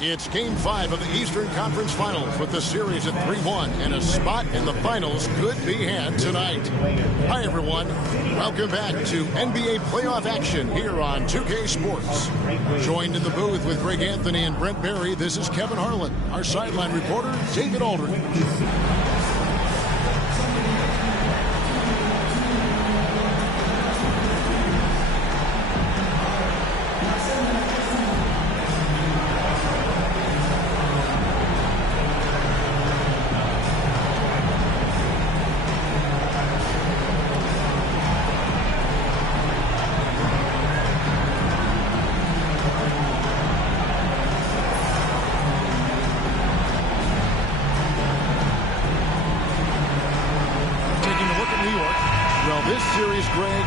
It's Game 5 of the Eastern Conference Finals with the series at 3-1, and a spot in the finals could be had tonight. Hi, everyone. Welcome back to NBA playoff action here on 2K Sports. Joined in the booth with Greg Anthony and Brent Barry, this is Kevin Harlan. Our sideline reporter, David Aldridge.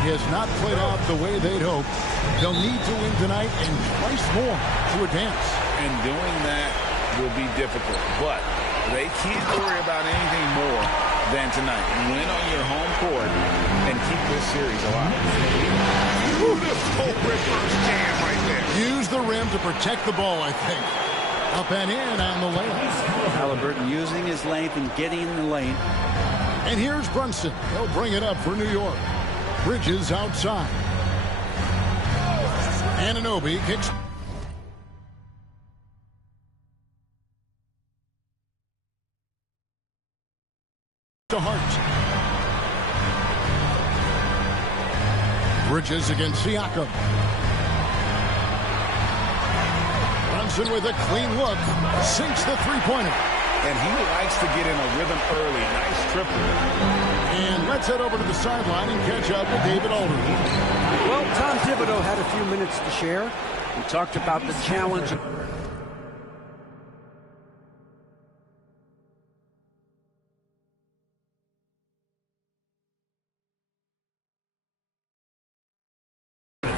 Has not played out the way they'd hoped. They'll need to win tonight and twice more to advance. And doing that will be difficult, but they can't worry about anything more than tonight. Win on your home court and keep this series alive. Beautiful reverse jam right there. Use the rim to protect the ball, I think. Up and in on the layup. Halliburton using his length and getting in the lane. And here's Brunson. He'll bring it up for New York. Bridges outside. Anunoby kicks. To Hart. Bridges against Siakam. Brunson with a clean look. Sinks the three-pointer. And he likes to get in a rhythm early. Nice triple. And let's head over to the sideline and catch up with David Aldridge. Well, Tom Thibodeau had a few minutes to share. He talked about the challenge.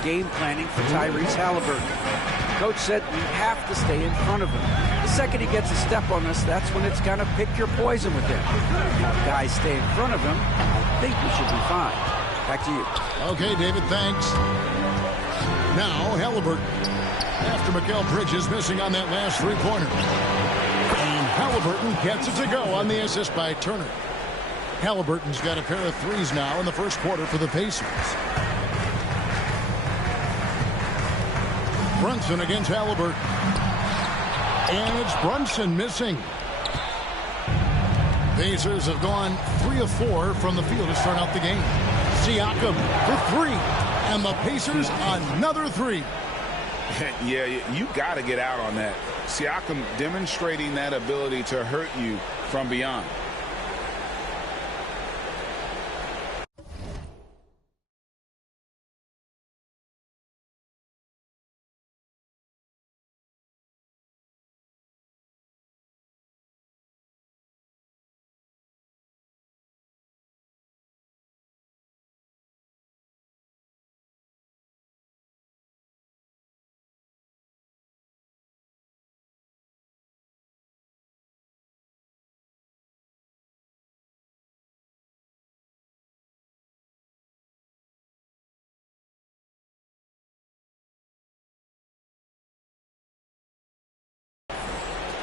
Game planning for Tyrese Halliburton. Coach said you have to stay in front of him. The second he gets a step on us, that's when it's going to pick your poison with him. Now, guys stay in front of him. I think we should be fine. Back to you. Okay, David, thanks. Now, Halliburton. After Mikal Bridges missing on that last three-pointer. And Halliburton gets it to go on the assist by Turner. Halliburton's got a pair of threes now in the first quarter for the Pacers. Brunson against Halliburton. And it's Brunson missing. Pacers have gone 3 of 4 from the field to start out the game. Siakam for 3. And the Pacers another 3. Yeah, you got to get out on that. Siakam demonstrating that ability to hurt you from beyond.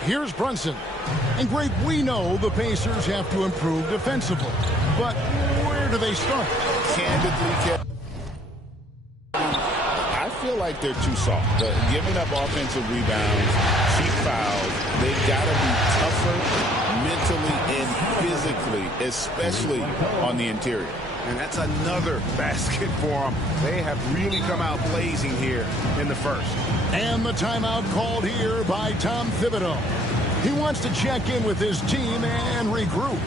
Here's Brunson. And, Greg, we know the Pacers have to improve defensively. But where do they start? Candidly, I feel like they're too soft. Giving up offensive rebounds, cheap fouls. They've got to be tougher mentally and physically, especially on the interior. And that's another basket for them. They have really come out blazing here in the first. And the timeout called here by Tom Thibodeau. He wants to check in with his team and regroup.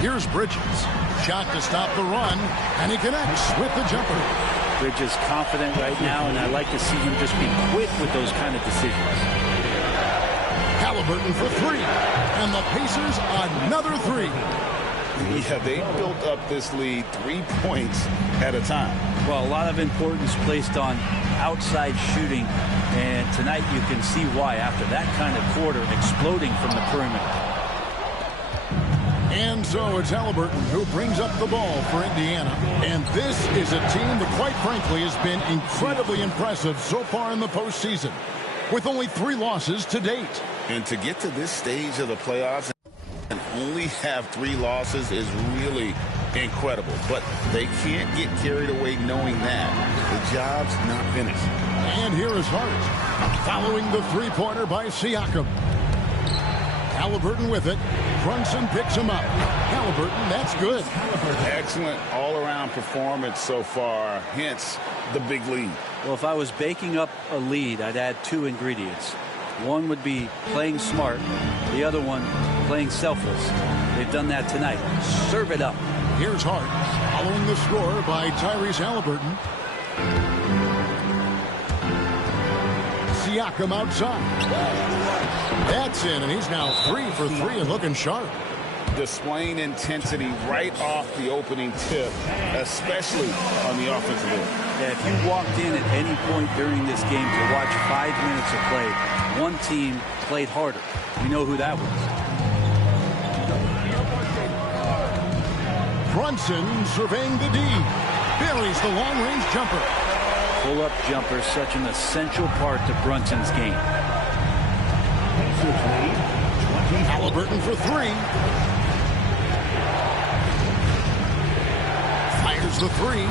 Here's Bridges. Shot to stop the run, and he connects with the jumper. Bridges confident right now, and I like to see him just be quick with those kind of decisions. Halliburton for three. And the Pacers another three. Yeah, they built up this lead 3 points at a time. Well, a lot of importance placed on outside shooting, and tonight you can see why after that kind of quarter exploding from the perimeter. And so it's Halliburton who brings up the ball for Indiana. And this is a team that, quite frankly, has been incredibly impressive so far in the postseason, with only 3 losses to date. And to get to this stage of the playoffs and only have 3 losses is really incredible. But they can't get carried away knowing that the job's not finished. And here is Hart following the three-pointer by Siakam. Halliburton with it. Brunson picks him up. Halliburton, that's good. Excellent all-around performance so far, hence the big lead. Well, if I was baking up a lead, I'd add 2 ingredients. One would be playing smart. The other one, playing selfless. They've done that tonight. Serve it up. Here's Hart following the score by Tyrese Halliburton. Siakam outside. That's in, and he's now 3 for 3 and looking sharp. Displaying intensity right off the opening tip, especially on the offensive end. Yeah, if you walked in at any point during this game to watch 5 minutes of play, one team played harder. We know who that was. Brunson surveying the D. Buries the long-range jumper. Pull-up jumper, such an essential part to Brunson's game. Halliburton for 3. Fires the 3.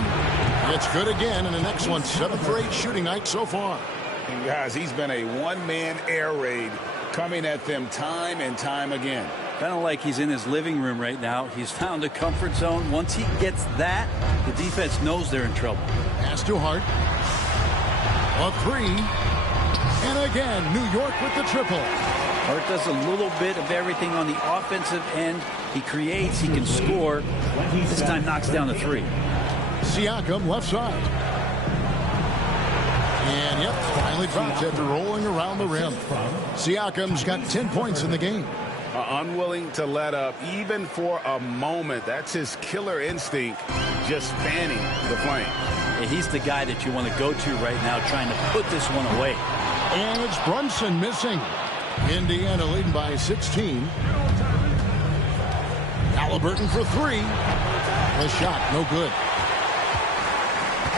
It's good again, and an excellent 7 for 8 shooting night so far. And guys, he's been a one-man air raid coming at them time and time again. Kind of like he's in his living room right now. He's found a comfort zone. Once he gets that, the defense knows they're in trouble. Pass to Hart. A 3. And again, New York with the triple. Hart does a little bit of everything on the offensive end. He creates, he can score. This time knocks down the 3. Siakam left side. And yep, finally drops after rolling around the rim. Siakam's got 10 points in the game. Unwilling to let up even for a moment. That's his killer instinct, just fanning the flame. Yeah, he's the guy that you want to go to right now, trying to put this one away. And it's Brunson missing. Indiana leading by 16. Halliburton for 3. The shot, no good.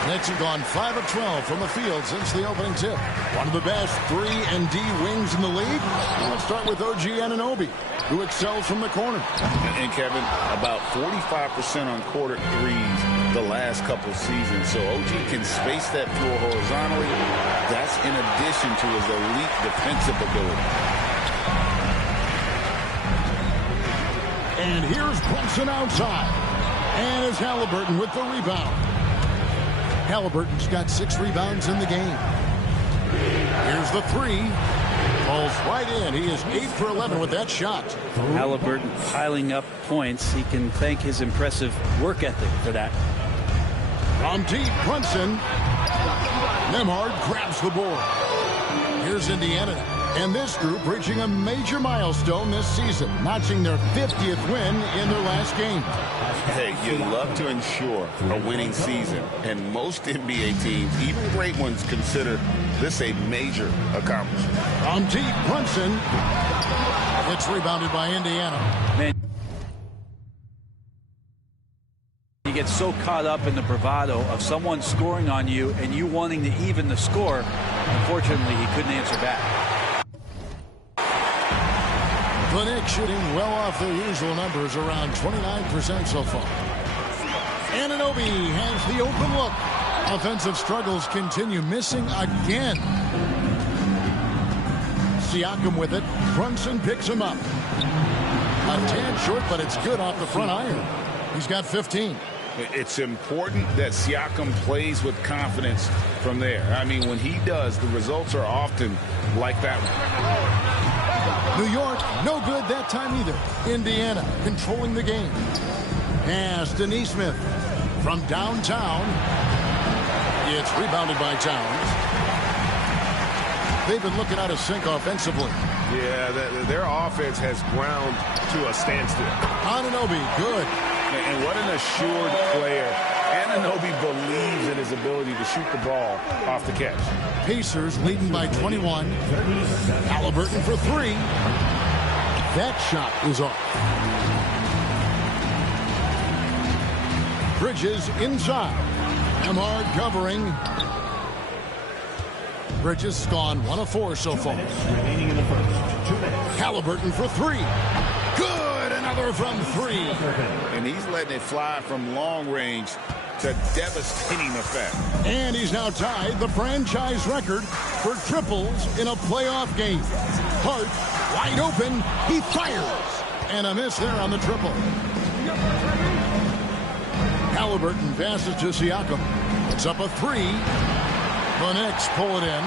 Knicks have gone 5 of 12 from the field since the opening tip. One of the best 3 and D wings in the league. Let's start with OG Anunoby, who excels from the corner. And Kevin, about 45% on quarter threes the last couple seasons. So OG can space that floor horizontally. That's in addition to his elite defensive ability. And here's Brunson outside. And it's Halliburton with the rebound. Halliburton's got 6 rebounds in the game. Here's the 3. Falls right in. He is 8 for 11 with that shot. Halliburton piling up points. He can thank his impressive work ethic for that. From deep, Brunson. Nembhard grabs the board. Here's Indiana. And this group reaching a major milestone this season, notching their 50th win in their last game. Hey, you love to ensure a winning season, and most NBA teams, even great ones, consider this a major accomplishment. From deep, Brunson. It's rebounded by Indiana. Man, you get so caught up in the bravado of someone scoring on you and you wanting to even the score. Unfortunately, he couldn't answer back. The Knicks shooting well off their usual numbers, around 29% so far. Anunoby has the open look. Offensive struggles continue, missing again. Siakam with it. Brunson picks him up. A tad short, but it's good off the front iron. He's got 15. It's important that Siakam plays with confidence from there. I mean, when he does, the results are often like that one. New York, no good that time either. Indiana controlling the game. Pass to Nesmith from downtown. It's rebounded by Towns. They've been looking out of sync offensively. Yeah, their offense has ground to a standstill. Anunoby, good. And what an assured player. Anunoby believes in his ability to shoot the ball off the catch. Pacers leading by 21. Halliburton for three. That shot is off. Bridges inside. Emard covering. Bridges gone 1 of 4 so far. Halliburton for three. Good, another from three. And he's letting it fly from long range to devastating effect. And he's now tied the franchise record for triples in a playoff game. Hart wide open. He fires. And a miss there on the triple. Halliburton passes to Siakam. It's up a three. The Knicks pull it in.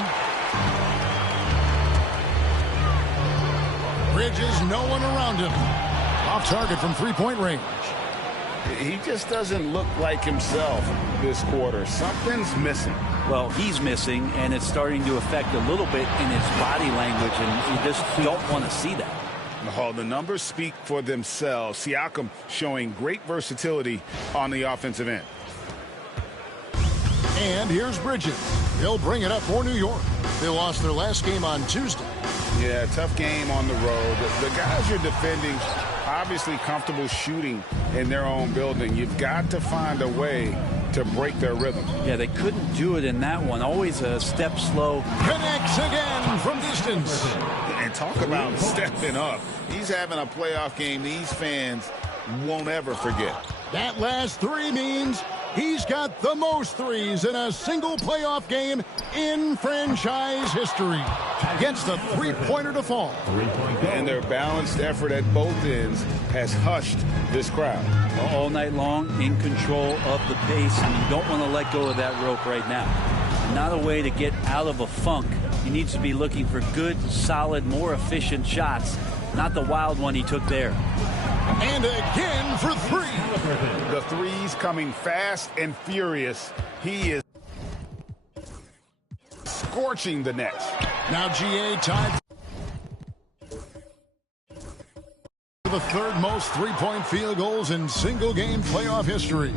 Bridges, no one around him. Off target from three-point range. He just doesn't look like himself this quarter. Something's missing. Well, he's missing, and it's starting to affect a little bit in his body language, and you just don't want to see that. Oh, the numbers speak for themselves. Siakam showing great versatility on the offensive end. And here's Bridges. They'll bring it up for New York. They lost their last game on Tuesday. Yeah, tough game on the road. The guys you're defending, obviously comfortable shooting in their own building. You've got to find a way to break their rhythm. Yeah, they couldn't do it in that one. Always a step slow. Connects again from distance. And talk about stepping up. He's having a playoff game these fans won't ever forget. That last three means he's got the most threes in a single playoff game in franchise history. Gets the three-pointer to fall. And their balanced effort at both ends has hushed this crowd. All night long, in control of the pace, and you don't want to let go of that rope right now. Not a way to get out of a funk. He needs to be looking for good, solid, more efficient shots, not the wild one he took there. And again for three. The threes coming fast and furious. He is scorching the Nets. Now GA tied for the third most three-point field goals in single-game playoff history.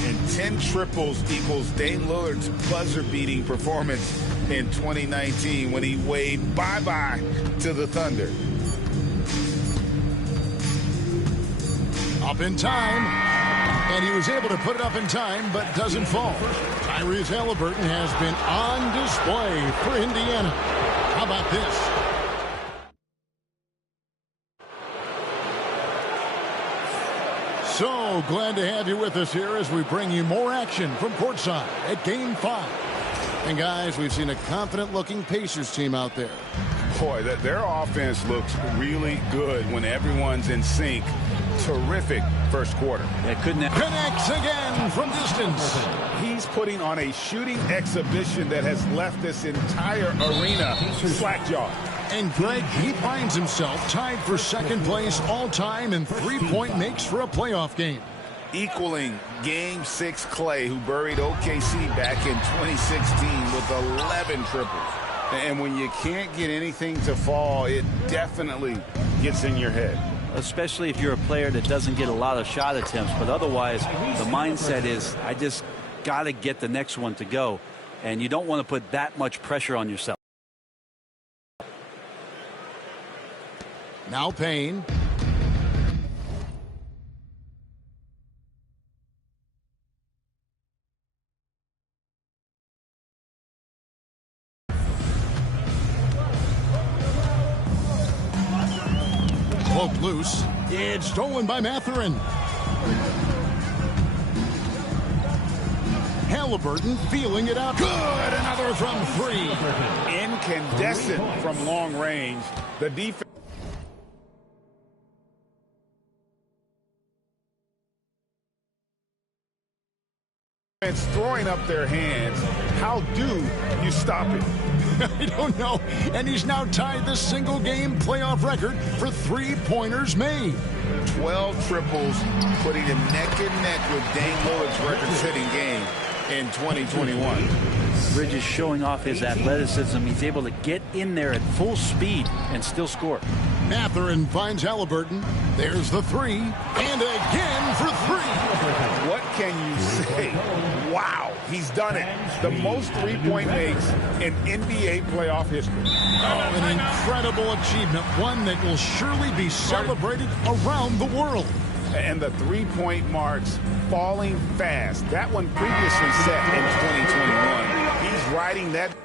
And 10 triples equals Dame Lillard's buzzer-beating performance in 2019 when he waved bye-bye to the Thunder. Up in time, and he was able to put it up in time, but doesn't fall. Tyrese Halliburton has been on display for Indiana. How about this? So glad to have you with us here as we bring you more action from courtside at Game 5. And guys, we've seen a confident-looking Pacers team out there. Boy, their offense looks really good when everyone's in sync. Terrific first quarter. Connects again from distance. He's putting on a shooting exhibition that has left this entire arena slack-jawed. And Greg, he finds himself tied for second place all-time in three-point makes for a playoff game. Equaling Game 6 Clay, who buried OKC back in 2016 with 11 triples. And when you can't get anything to fall, it definitely gets in your head. Especially if you're a player that doesn't get a lot of shot attempts. But otherwise, the mindset is, I just got to get the next one to go. And you don't want to put that much pressure on yourself. Now Payne. Poked loose. It's stolen by Mathurin. Halliburton feeling it out. Good! Another from three. Incandescent from long range. The defense throwing up their hands. How do you stop it? I don't know. And he's now tied the single-game playoff record for three-pointers made. 12 triples, putting him neck and neck with Dame Lillard's record-setting game in 2021. Bridges showing off his athleticism. He's able to get in there at full speed and still score. Mathurin finds Halliburton. There's the three. And again for three. What can you say? Wow, he's done it. The most three-point makes in NBA playoff history. Oh, an incredible achievement. One that will surely be celebrated around the world. And the three-point marks falling fast. That one previously set in 2021. He's riding that.